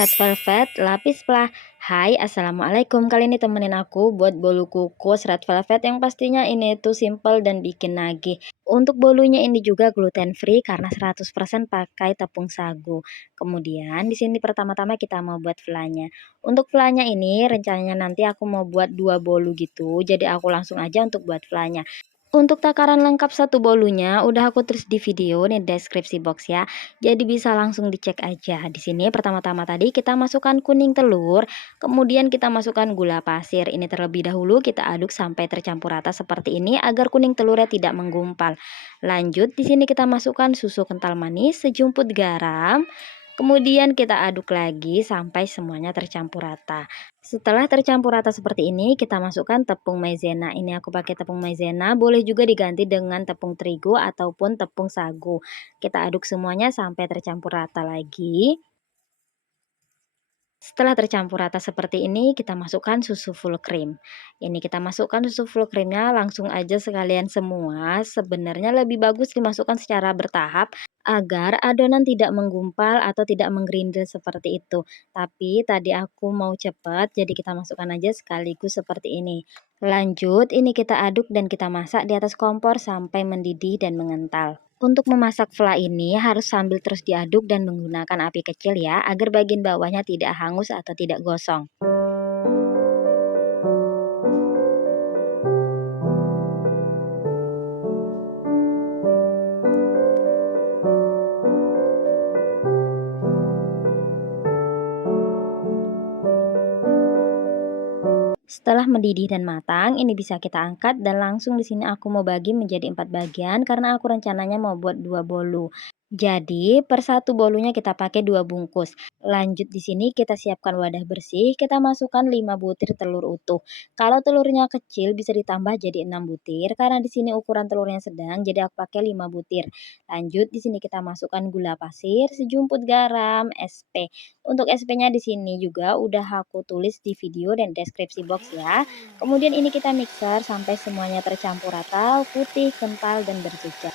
Red Velvet Lapis Plah. Hai, assalamualaikum. Kali ini temenin aku buat bolu kukus Red Velvet yang pastinya ini tuh simple dan bikin nagih. Untuk bolunya ini juga gluten free karena 100% pakai tepung sagu. Kemudian di sini pertama-tama kita mau buat flannya. Untuk flannya ini rencananya nanti aku mau buat 2 bolu gitu. Jadi aku langsung aja untuk buat flannya. Untuk takaran lengkap satu bolunya udah aku tulis di video nih deskripsi box ya. Jadi bisa langsung dicek aja. Di sini pertama-tama tadi kita masukkan kuning telur, kemudian kita masukkan gula pasir. Ini terlebih dahulu kita aduk sampai tercampur rata seperti ini agar kuning telurnya tidak menggumpal. Lanjut di sini kita masukkan susu kental manis, sejumput garam. Kemudian kita aduk lagi sampai semuanya tercampur rata. Setelah tercampur rata seperti ini, kita masukkan tepung maizena. Ini aku pakai tepung maizena, boleh juga diganti dengan tepung terigu ataupun tepung sagu. Kita aduk semuanya sampai tercampur rata lagi. Setelah tercampur rata seperti ini, kita masukkan susu full cream. Ini kita masukkan susu full creamnya langsung aja sekalian semua. Sebenarnya lebih bagus dimasukkan secara bertahap agar adonan tidak menggumpal atau tidak menggerindil seperti itu. Tapi tadi aku mau cepat, jadi kita masukkan aja sekaligus seperti ini. Lanjut, ini kita aduk dan kita masak di atas kompor sampai mendidih dan mengental. Untuk memasak fla ini harus sambil terus diaduk dan menggunakan api kecil ya, agar bagian bawahnya tidak hangus atau tidak gosong. Setelah mendidih dan matang, ini bisa kita angkat dan langsung di sini aku mau bagi menjadi 4 bagian karena aku rencananya mau buat 2 bolu. Jadi, per satu bolunya kita pakai 2 bungkus. Lanjut di sini kita siapkan wadah bersih, kita masukkan 5 butir telur utuh. Kalau telurnya kecil bisa ditambah jadi 6 butir karena di sini ukuran telurnya sedang, jadi aku pakai 5 butir. Lanjut di sini kita masukkan gula pasir, sejumput garam, SP. Untuk SP-nya di sini juga udah aku tulis di video dan deskripsi box ya. Kemudian ini kita mixer sampai semuanya tercampur rata, putih, kental, dan berjejak.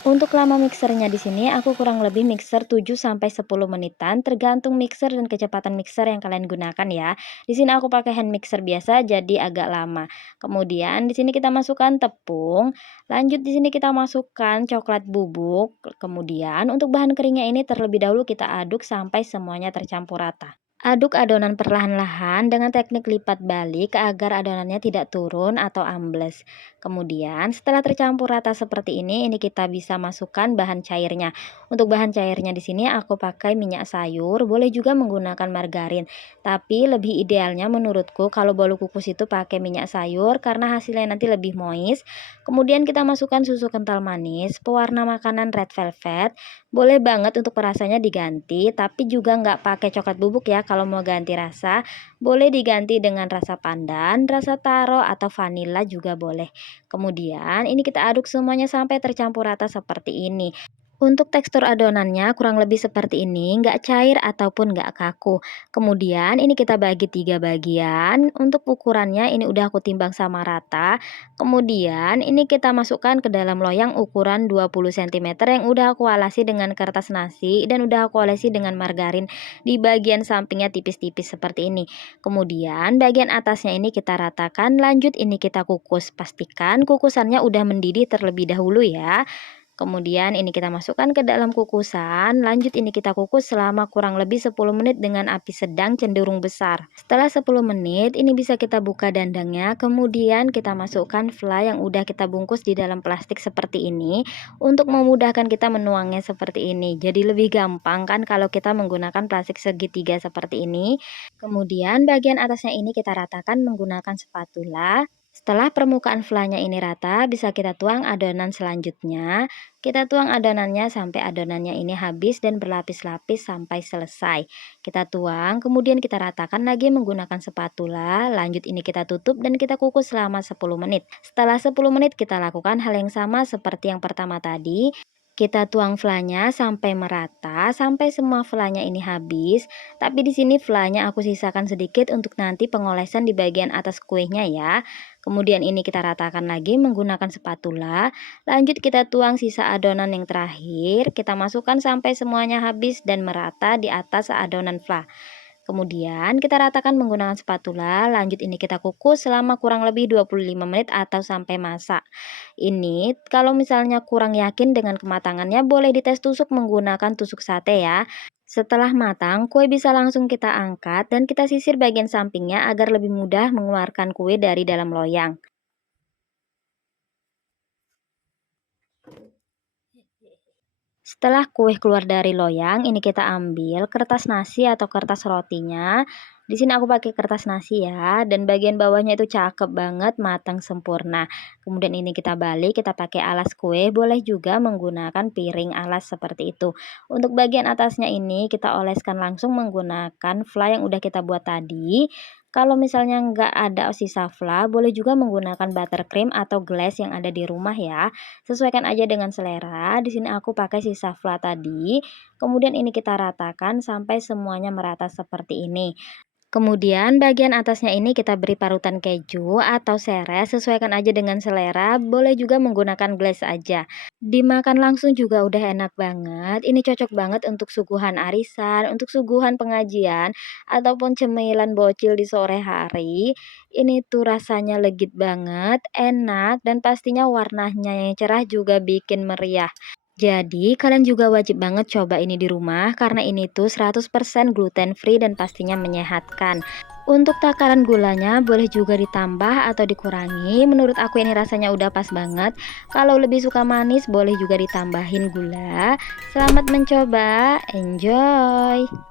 Untuk lama mixernya di sini aku kurang lebih mixer 7 sampai 10 menitan tergantung mixer dan kecepatan mixer yang kalian gunakan ya. Di sini aku pakai hand mixer biasa jadi agak lama. Kemudian di sini kita masukkan tepung, lanjut di sini kita masukkan coklat bubuk. Kemudian untuk bahan keringnya ini terlebih dahulu kita aduk sampai semuanya tercampur rata. Aduk adonan perlahan-lahan dengan teknik lipat balik agar adonannya tidak turun atau ambles. Kemudian setelah tercampur rata seperti ini kita bisa masukkan bahan cairnya. Untuk bahan cairnya di sini aku pakai minyak sayur, boleh juga menggunakan margarin. Tapi lebih idealnya menurutku kalau bolu kukus itu pakai minyak sayur karena hasilnya nanti lebih moist. Kemudian kita masukkan susu kental manis, pewarna makanan red velvet. Boleh banget untuk rasanya diganti, tapi juga nggak pakai coklat bubuk ya. Kalau mau ganti rasa, boleh diganti dengan rasa pandan, rasa taro, atau vanila juga boleh. Kemudian ini kita aduk semuanya sampai tercampur rata seperti ini. Untuk tekstur adonannya kurang lebih seperti ini, nggak cair ataupun nggak kaku. Kemudian ini kita bagi 3 bagian. Untuk ukurannya ini udah aku timbang sama rata. Kemudian ini kita masukkan ke dalam loyang ukuran 20 cm yang udah aku alasi dengan kertas nasi dan udah aku olesi dengan margarin di bagian sampingnya tipis-tipis seperti ini. Kemudian bagian atasnya ini kita ratakan, lanjut ini kita kukus. Pastikan kukusannya udah mendidih terlebih dahulu ya. Kemudian ini kita masukkan ke dalam kukusan, lanjut ini kita kukus selama kurang lebih 10 menit dengan api sedang cenderung besar. Setelah 10 menit ini bisa kita buka dandangnya, kemudian kita masukkan fla yang udah kita bungkus di dalam plastik seperti ini untuk memudahkan kita menuangnya seperti ini. Jadi lebih gampang kan kalau kita menggunakan plastik segitiga seperti ini. Kemudian bagian atasnya ini kita ratakan menggunakan spatula. Setelah permukaan flanya ini rata, bisa kita tuang adonan selanjutnya. Kita tuang adonannya sampai adonannya ini habis dan berlapis-lapis sampai selesai. Kita tuang, kemudian kita ratakan lagi menggunakan spatula. Lanjut ini kita tutup dan kita kukus selama 10 menit. Setelah 10 menit kita lakukan hal yang sama seperti yang pertama tadi. Kita tuang flanya sampai merata, sampai semua flanya ini habis. Tapi di sini flanya aku sisakan sedikit untuk nanti pengolesan di bagian atas kuenya ya. Kemudian ini kita ratakan lagi menggunakan spatula. Lanjut kita tuang sisa adonan yang terakhir. Kita masukkan sampai semuanya habis dan merata di atas adonan fla. Kemudian kita ratakan menggunakan spatula, lanjut ini kita kukus selama kurang lebih 25 menit atau sampai masak. Ini kalau misalnya kurang yakin dengan kematangannya boleh dites tusuk menggunakan tusuk sate ya. Setelah matang, kue bisa langsung kita angkat dan kita sisir bagian sampingnya agar lebih mudah mengeluarkan kue dari dalam loyang. Setelah kue keluar dari loyang, ini kita ambil kertas nasi atau kertas rotinya. Di sini aku pakai kertas nasi ya, dan bagian bawahnya itu cakep banget, matang sempurna. Kemudian ini kita balik, kita pakai alas kue, boleh juga menggunakan piring alas seperti itu. Untuk bagian atasnya ini kita oleskan langsung menggunakan fly yang udah kita buat tadi. Kalau misalnya nggak ada sisa fla, boleh juga menggunakan buttercream atau glaze yang ada di rumah ya. Sesuaikan aja dengan selera. Di sini aku pakai sisa fla tadi. Kemudian ini kita ratakan sampai semuanya merata seperti ini. Kemudian bagian atasnya ini kita beri parutan keju atau seres, sesuaikan aja dengan selera, boleh juga menggunakan glaze aja. Dimakan langsung juga udah enak banget, ini cocok banget untuk suguhan arisan, untuk suguhan pengajian, ataupun cemilan bocil di sore hari. Ini tuh rasanya legit banget, enak, dan pastinya warnanya yang cerah juga bikin meriah. Jadi, kalian juga wajib banget coba ini di rumah karena ini tuh 100% gluten free dan pastinya menyehatkan. Untuk takaran gulanya boleh juga ditambah atau dikurangi. Menurut aku ini rasanya udah pas banget. Kalau lebih suka manis boleh juga ditambahin gula. Selamat mencoba, enjoy!